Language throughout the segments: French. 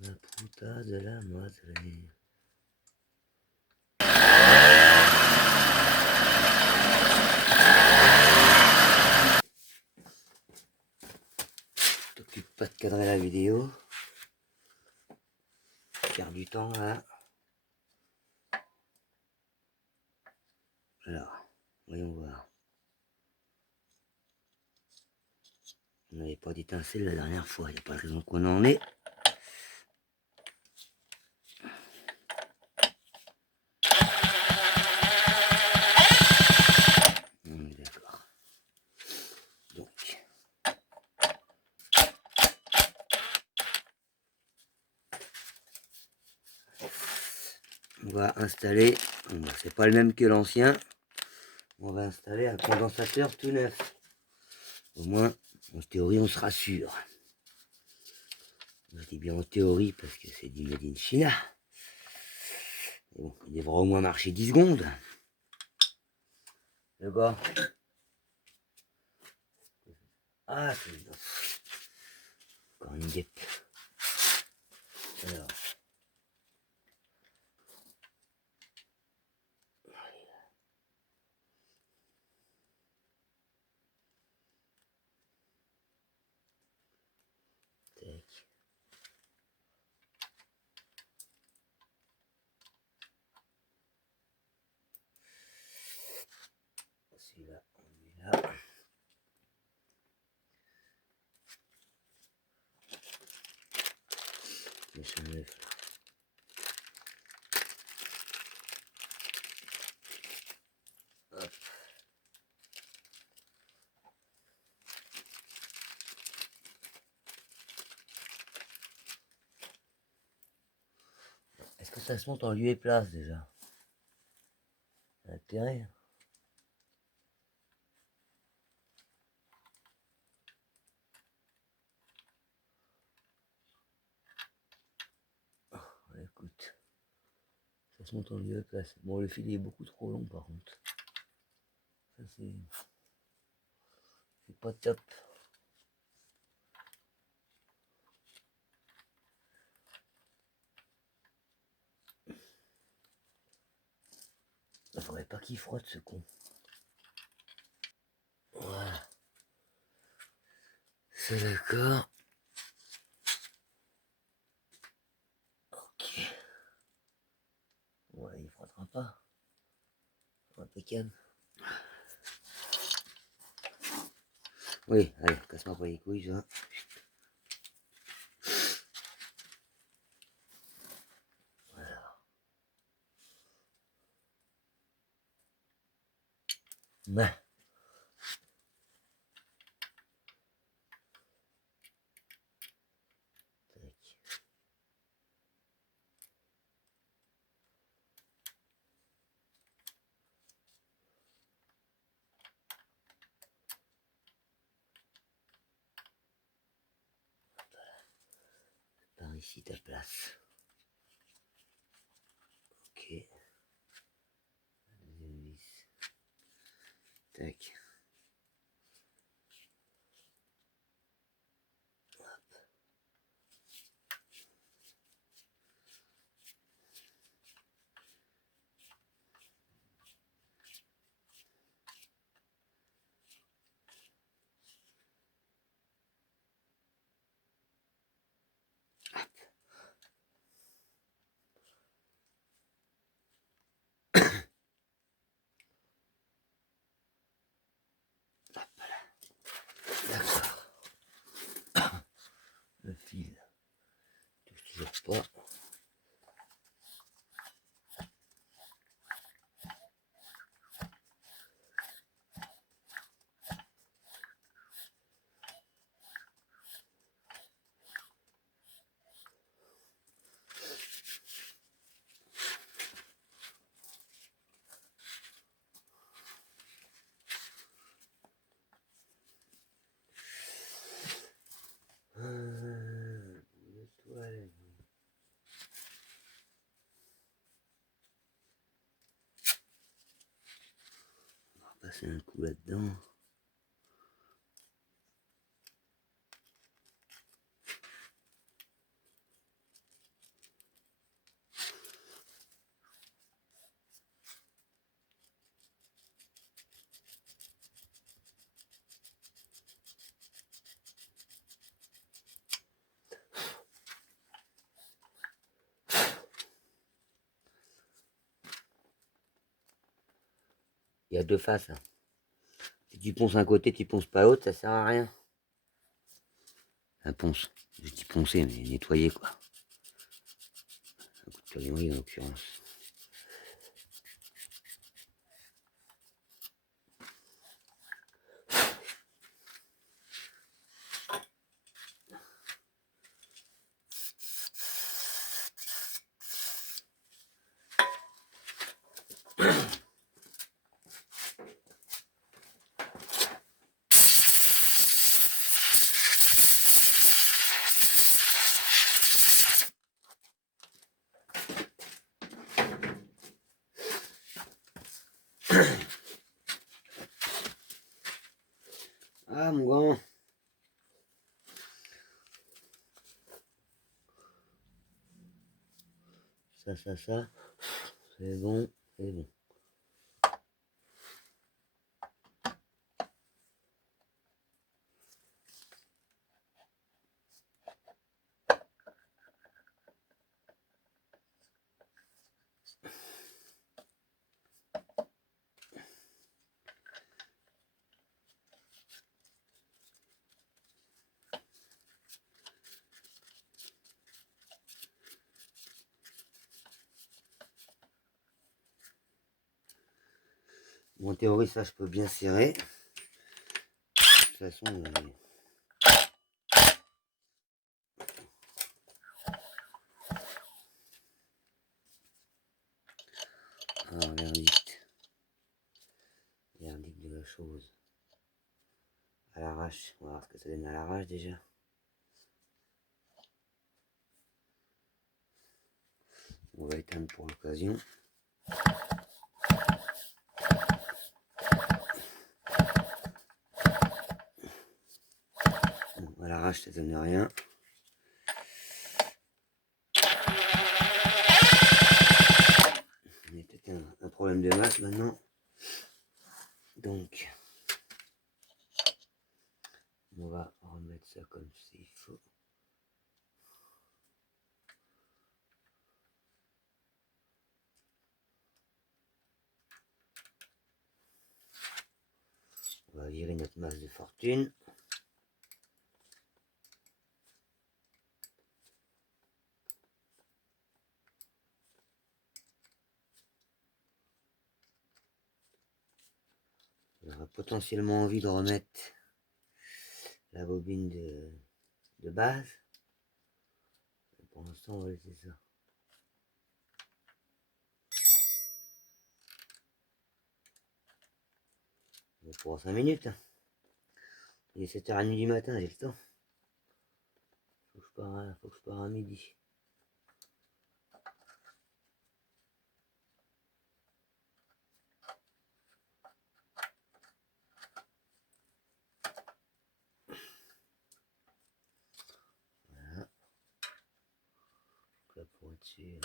La puta de la madre. T'occupes pas de cadrer la vidéo. Perd du temps là. Alors, voyons voir. On n'avait pas d'étincelle la dernière fois, il n'y a pas de raison qu'on en ait. On est d'accord. Donc. On va installer, c'est pas le même que l'ancien, on va installer un condensateur tout neuf. Au moins, en théorie, on se rassure. Je dis bien en théorie parce que c'est du Made in China. Bon, il devra au moins marcher 10 secondes. Le gars. Ah, c'est encore une guêpe. Alors. Tac. Celui-là, on est là. Machin neuf là. Hop. Est-ce que ça se monte en lieu et place déjà? Intérêt. Écoute, ça se monte en lieu et place. Bon, le fil est beaucoup trop long par contre. Ça c'est pas top. Il faudrait pas qu'il frotte ce con. Voilà. C'est d'accord. Ok. Ouais, il frottera pas. Impeccable. Oui, allez, casse-moi pas les couilles, ça. Voilà. Ouais. Par ici ta place. Ok. Deuxième vis. Tac. D'accord. Le fil. Touche toujours pas. L'étoile. On va passer un coup là-dedans. y a deux faces. Hein. Si tu ponces un côté, tu ponces pas l'autre, ça sert à rien. Un ponce. Je dis poncer, mais nettoyer quoi. Un coup de curinerie en l'occurrence. Ah mon grand. Ça, c'est bon, c'est bon. Bon, en théorie, ça, je peux bien serrer. De toute façon, alors, verdict de la chose. À l'arrache, on va voir ce que ça donne à l'arrache déjà. On va éteindre pour l'occasion. Bon, à l'arrache, ça donne rien. Il y a peut-être un problème de masse maintenant. Donc, on va remettre ça comme s'il faut. On va virer notre masse de fortune. On aura potentiellement envie de remettre la bobine de base. Pour l'instant, on va laisser ça. Pour 5 minutes. Hein. Il est 7h30 du matin, j'ai le temps. Faut que je pars à midi. Voilà. Donc là, pour être sûr.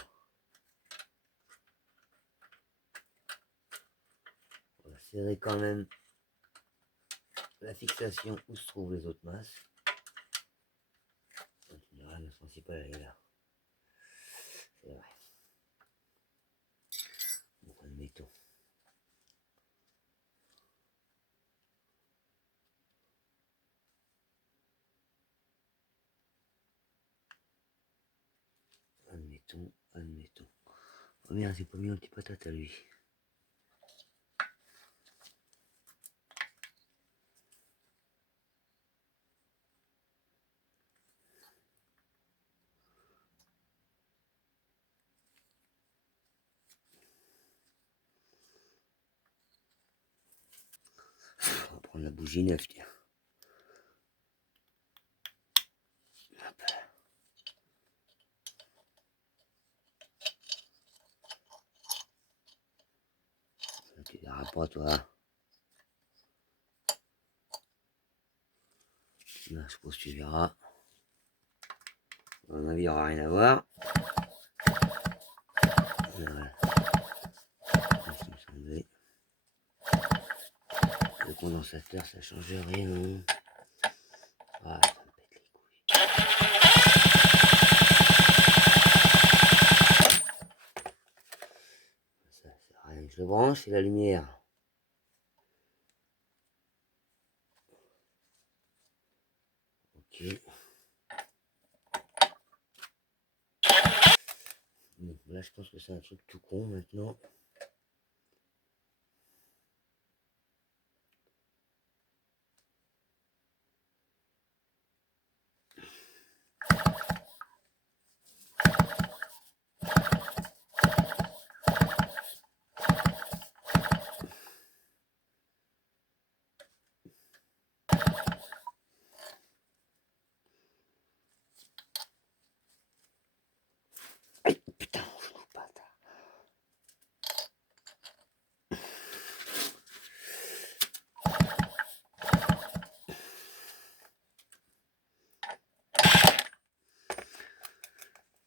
On va serrer quand même la fixation où se trouvent les autres masses. La masse principale, elle est là. C'est vrai. Donc, admettons. Admettons. Oh merde, j'ai pas mis un petit patate à lui. On va prendre la bougie neuve, tiens. Hop. Tu verras pas, toi. Là, je pense que tu verras. À mon avis, il n'y aura rien à voir. Voilà. Ça me semblait. Le condensateur, ça change rien. Ah, ça me pète les couilles. Ça sert à rien que je le branche, c'est la lumière. Là, je pense que c'est un truc tout con maintenant. Aïe, putain, je trouve pas.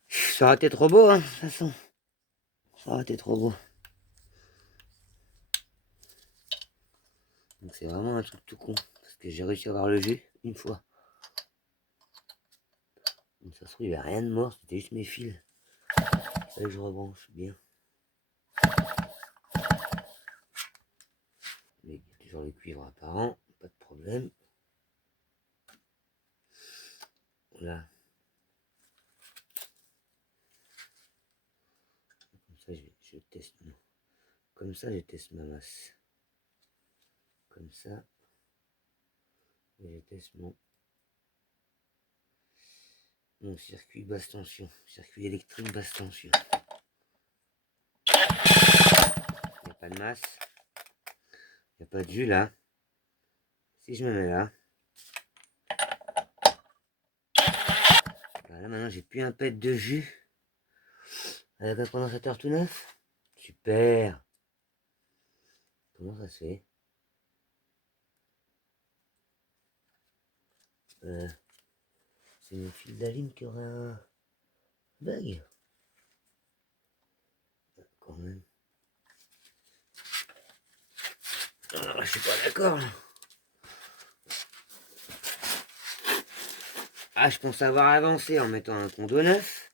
Ça aurait été trop beau, hein, de toute façon. Ça aurait été trop beau. Donc c'est vraiment un truc tout con. Parce que j'ai réussi à avoir le jus une fois. Donc ça se trouve, il n'y avait rien de mort, c'était juste mes fils. Ça que je rebranche bien. Mais il y a toujours le cuivre apparent, pas de problème. Là. Comme ça, je teste. Non. Comme ça, je teste ma masse. Comme ça. Et je teste mon circuit basse tension. Circuit électrique basse tension. Il n'y a pas de masse. Il n'y a pas de jus là. Si je me mets là. Là maintenant j'ai plus un pet de jus. Avec un condensateur tout neuf. Super. Comment ça se fait? C'est mon fil d'Aline qui aurait un bug. Quand même. Alors, je suis pas d'accord. Ah, je pense avoir avancé en mettant un condo neuf.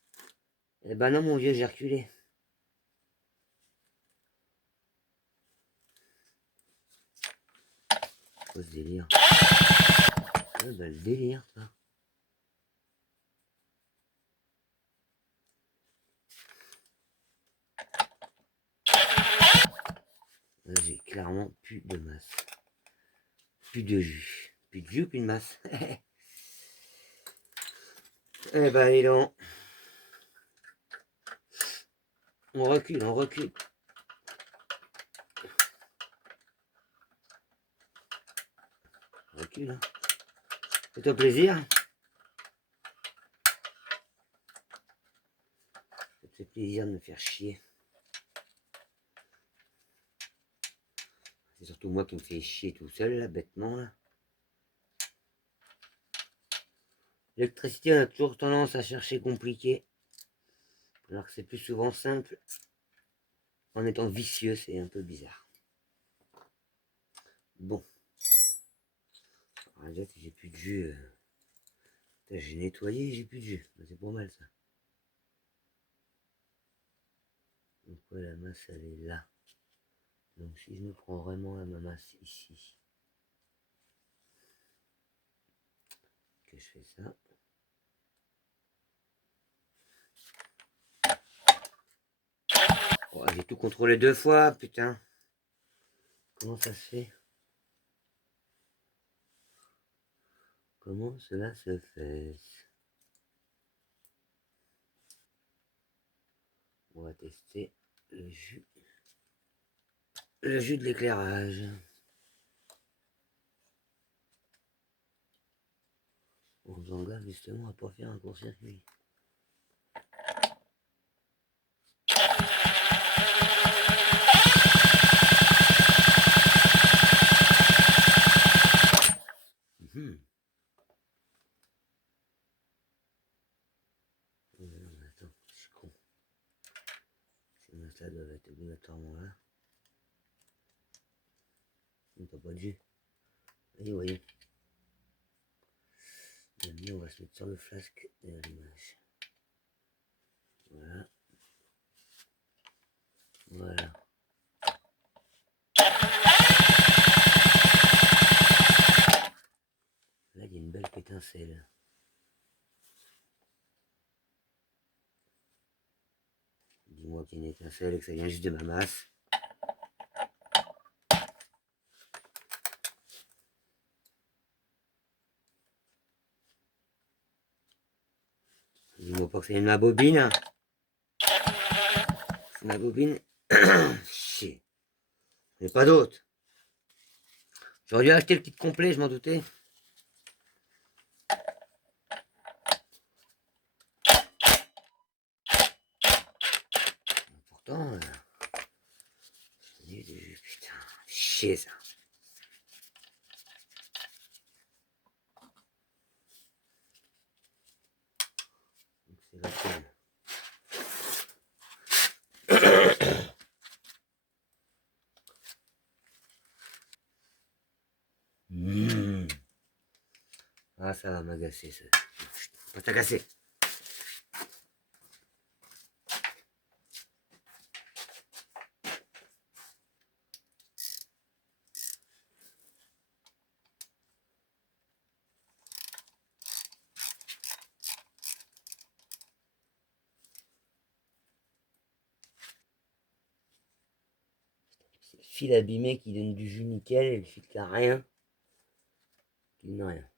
Eh ben non, mon vieux, j'ai reculé. Quoi ce délire? Ah, bah, le délire, ça. Là, j'ai clairement plus de masse. Plus de jus. Plus de jus, plus de masse. Eh ben, dis donc. On recule, on recule. On recule, hein. Fais-toi plaisir. Ça te fait plaisir de me faire chier. C'est surtout moi qui me fais chier tout seul, là, bêtement, là. L'électricité, on a toujours tendance à chercher compliqué. Alors que c'est plus souvent simple. En étant vicieux, c'est un peu bizarre. Bon. Alors, j'ai plus de jus. J'ai nettoyé, j'ai plus de jus. C'est pas mal, ça. Donc, ouais, la masse, elle est là. Donc, si je me prends vraiment à ma masse ici, que je fais ça. Oh, j'ai tout contrôlé 2 fois, putain. Comment ça se fait? Comment cela se fait? On va tester le jus. Le jus de l'éclairage. On s'engage justement à pas faire un court-circuit. Non, mais attends, je suis con. Ces masses-là doivent être obligatoirement là. On peut pas de jus. Allez, voyez. Bien, on va se mettre sur le flasque de l'allumage. Voilà. Voilà. Là, il y a une belle étincelle. Dis-moi qu'il y a une étincelle et que ça vient juste de ma masse. Dis-moi pas que c'est ma bobine. C'est ma bobine. Chier. Il n'y a pas d'autre. J'aurais dû acheter le kit complet, je m'en doutais. Pourtant, putain, chier ça. C'est laquelle? Ah, ça va m'agacer, ça. Pas t'agacer. C'est le fil abîmé qui donne du jus nickel et le fil qui a rien. Qui donne rien.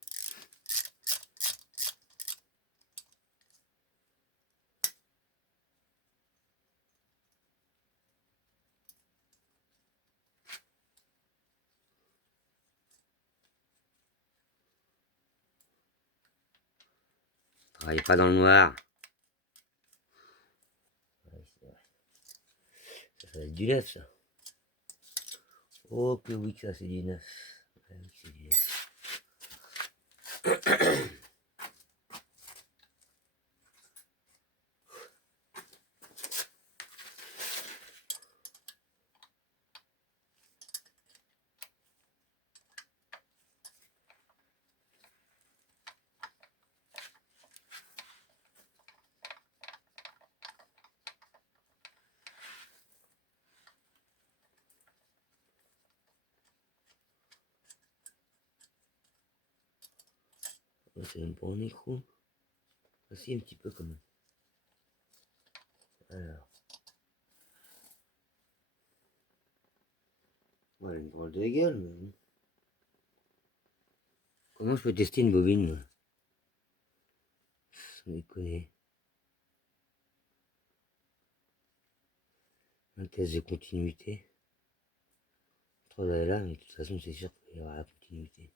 Travaille pas dans le noir. Ouais, c'est vrai. Ça va être du neuf, ça. Oh que oui, que ça c'est du neuf. Ouais, oui, c'est du neuf. Oh, c'est même pas un écrou. Ah, si, un petit peu quand même. Alors. Ouais, une drôle de gueule, mais bon. Comment je peux tester une bobine, moi? Sans déconner. Un test de continuité. Trop là, mais de toute façon, c'est sûr qu'il y aura la continuité.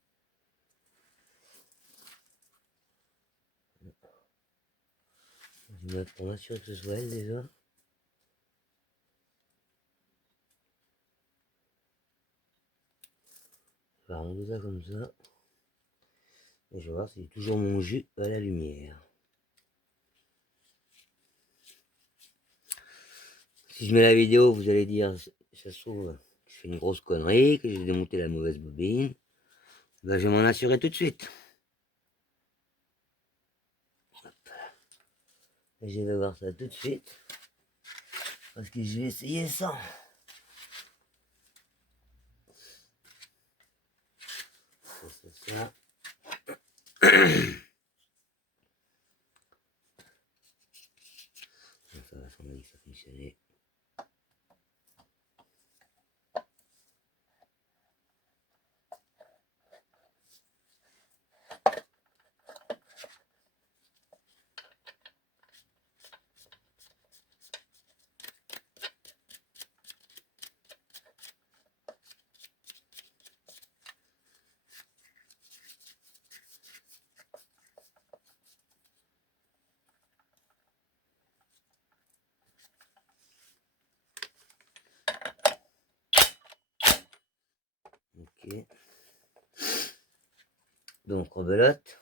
Je vais pour m'assurer que ce soit elle déjà. Je vais rendre ça comme ça. Et je vais voir si j'ai toujours mon jus à la lumière. Si je mets la vidéo, vous allez dire, ça se trouve, que je fais une grosse connerie, que j'ai démonté la mauvaise bobine. Ben, je vais m'en assurer tout de suite. Et je vais voir ça tout de suite. Parce que je vais essayer ça. Ça, c'est ça. Ça va sembler que ça fonctionnait. Ok. Donc, rebelote.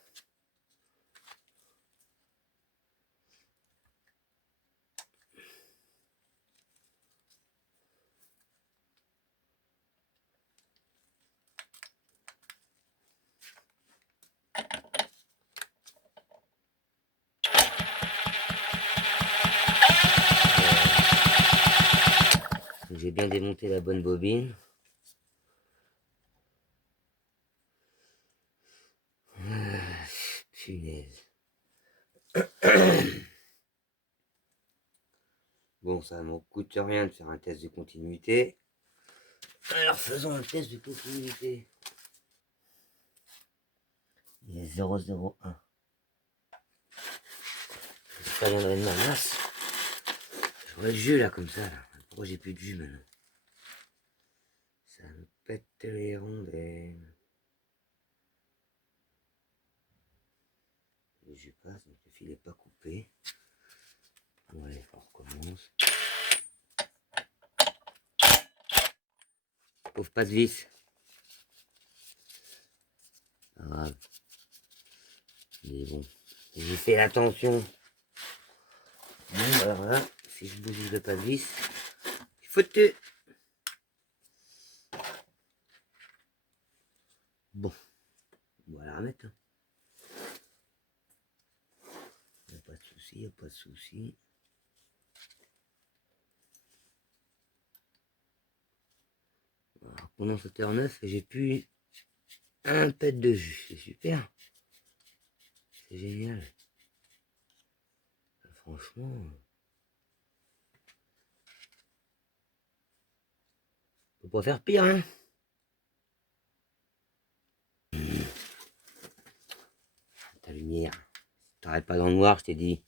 J'ai bien démonté la bonne bobine. Punaise. Bon. bon, ça ne me coûte rien de faire un test de continuité. Alors faisons un test de continuité. Il est 0,01. Ça viendrait de ma masse. J'aurais le jus là comme ça. Là. Pourquoi j'ai plus de jus maintenant? Ça me pète les rondelles. Le jus passe, donc le fil n'est pas coupé. Bon allez, on recommence. Pauvre pas de vis. Pas grave. Mais bon, j'ai fait attention. Bon, alors là, si je bouge le pas de vis, il faut te... Bon, on va la remettre. Il n'y a pas de souci, il n'y a pas de souci. Alors, condensateur neuf, et j'ai plus un pet de jus. C'est super. C'est génial. Franchement, on peut pas faire pire, hein. Ta lumière. T'arrêtes pas dans le noir, je t'ai dit.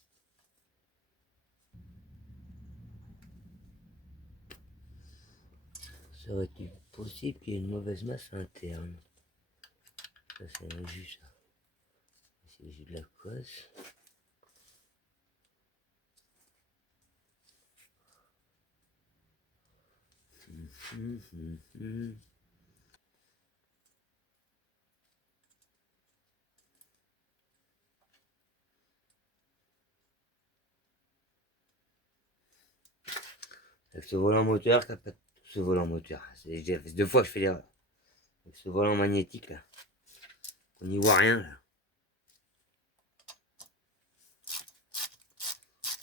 Serait-il possible qu'il y ait une mauvaise masse interne? Ça, c'est un jus, ça. C'est le jus de la cosse. Avec ce volant moteur, ce volant moteur, c'est fait 2 fois que je fais l'erreur. Avec ce volant magnétique là, on n'y voit rien là.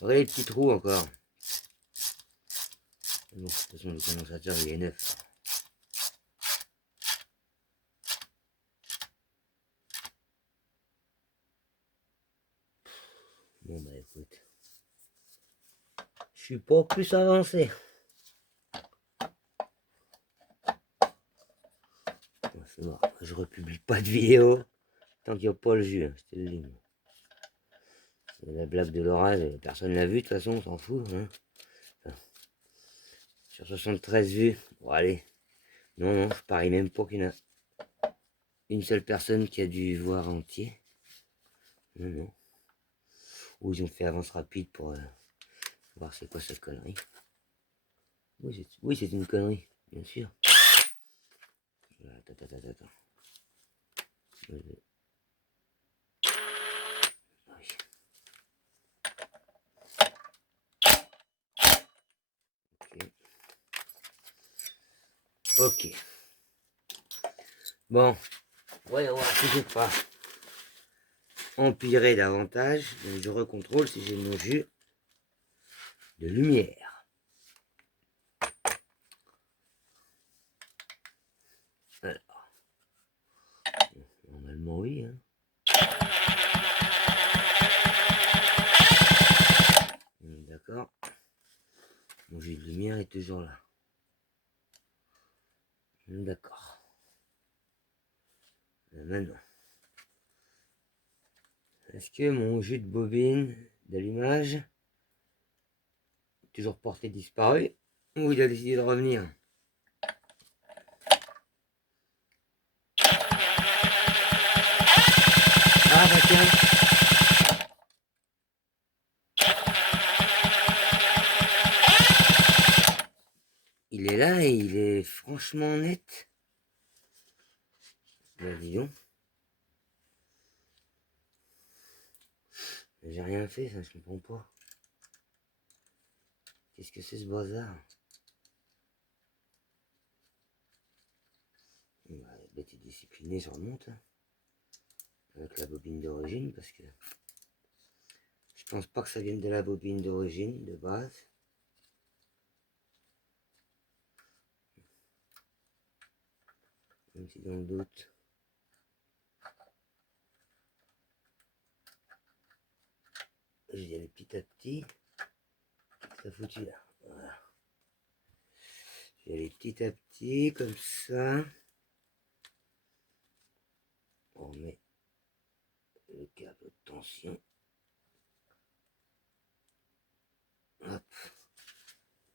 Regardez les petits trous encore. Bon, de toute façon le condensateur il est neuf. Bon bah écoute, je suis pas plus avancé. C'est mort, je republie pas de vidéo tant qu'il n'y a pas le jus, hein, je te le dis. La blague de l'orage, personne l'a vu de toute façon, on s'en fout. Hein. Enfin, sur 73 vues, bon allez, non, je parie même pas qu'il y en a une seule personne qui a dû voir entier. Non. Ou ils ont fait avance rapide pour voir c'est quoi cette connerie. Oui, c'est une connerie, bien sûr. Attends. Oui. Ok. Bon, voyons voir si j'ai pas empiré davantage. Donc je recontrôle si j'ai mon jus de lumière. Alors, normalement oui. Hein. D'accord. Mon jus de lumière est toujours là. D'accord. Maintenant, est-ce que mon jus de bobine d'allumage est toujours porté disparu ou il a décidé de revenir? Ah bah tiens. Il est là et il est franchement net. Bah dis donc. J'ai rien fait, ça je comprends pas. Qu'est-ce que c'est ce bazar? Bah, bête et disciplinée, je remonte. Hein, avec la bobine d'origine parce que je pense pas que ça vienne de la bobine d'origine de base. Même si dans le doute. Je vais y aller petit à petit. Ça foutu là. Voilà. Je vais aller petit à petit, comme ça. On met le câble de tension. Hop.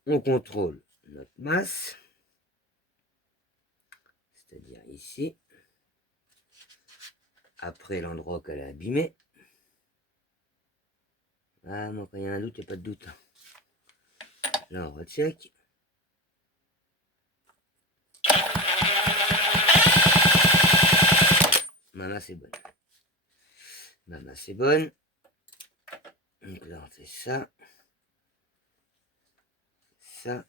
On contrôle notre masse, c'est-à-dire ici, après l'endroit qu'elle a abîmé. Ah non, quand il y a un doute, il n'y a pas de doute. Là, on recheck. Ma masse est bonne. Ma masse est bonne. Donc là, on fait ça. Ça.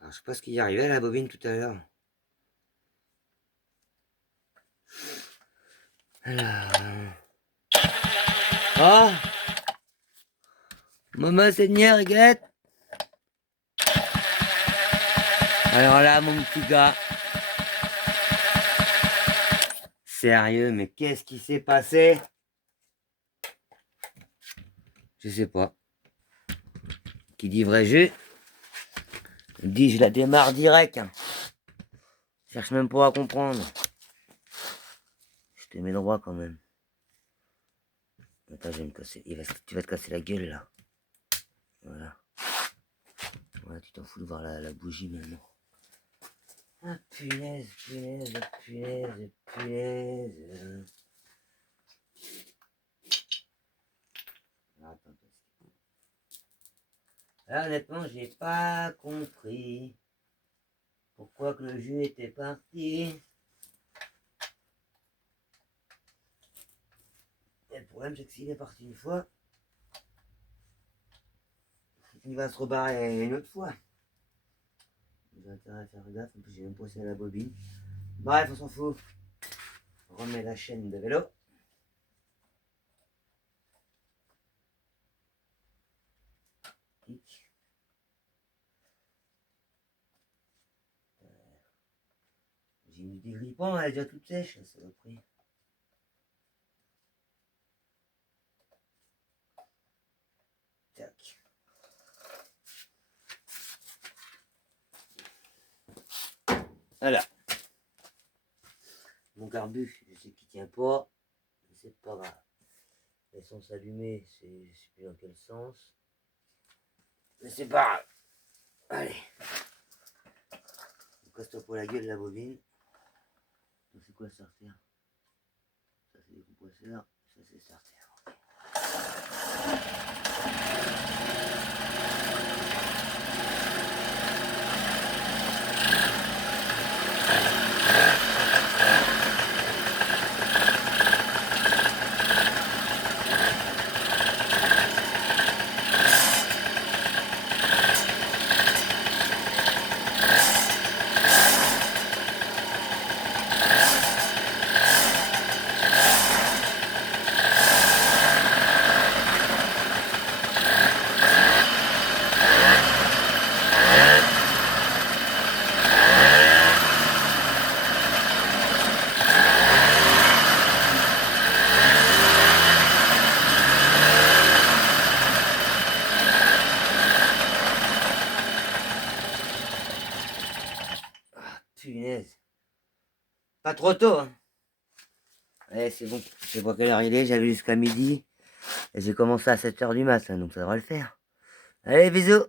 Alors, je sais pas ce qui y arrivait à la bobine tout à l'heure. Alors. Oh! Maman Seigneur, regarde! Alors là, mon petit gars. Sérieux, mais qu'est-ce qui s'est passé? Je sais pas. Qui dit vrai jeu? Dit je la démarre direct. Je cherche même pas à comprendre. Je te mets droit quand même. Attends, je vais me casser. Tu vas te casser la gueule là. Voilà. Voilà, tu t'en fous de voir la bougie maintenant. Ah punaise, punaise, punaise, punaise. Attends. Là, honnêtement, j'ai pas compris pourquoi que le jeu était parti. Et le problème, c'est que s'il est parti une fois, il va se rebarrer une autre fois. J'ai intérêt à faire gaffe, en plus j'ai même posé à la bobine. Bref, on s'en fout. On remet la chaîne de vélo. J'ai mis des grippants, elle est déjà toute sèche, ça va pris. Tac. Voilà. Mon carbu, je sais qu'il tient pas, mais c'est pas grave. L'essence allumée, je sais plus dans quel sens. Mais c'est pas grave. Allez. Casse-toi pour la gueule la bobine. C'est quoi starter? Ça c'est des compresseurs, ça c'est starter. Punaise. Pas trop tôt, hein. Allez, c'est bon. Je sais pas quelle heure il est, j'avais jusqu'à midi. Et j'ai commencé à 7h du matin, donc ça devrait le faire. Allez, bisous.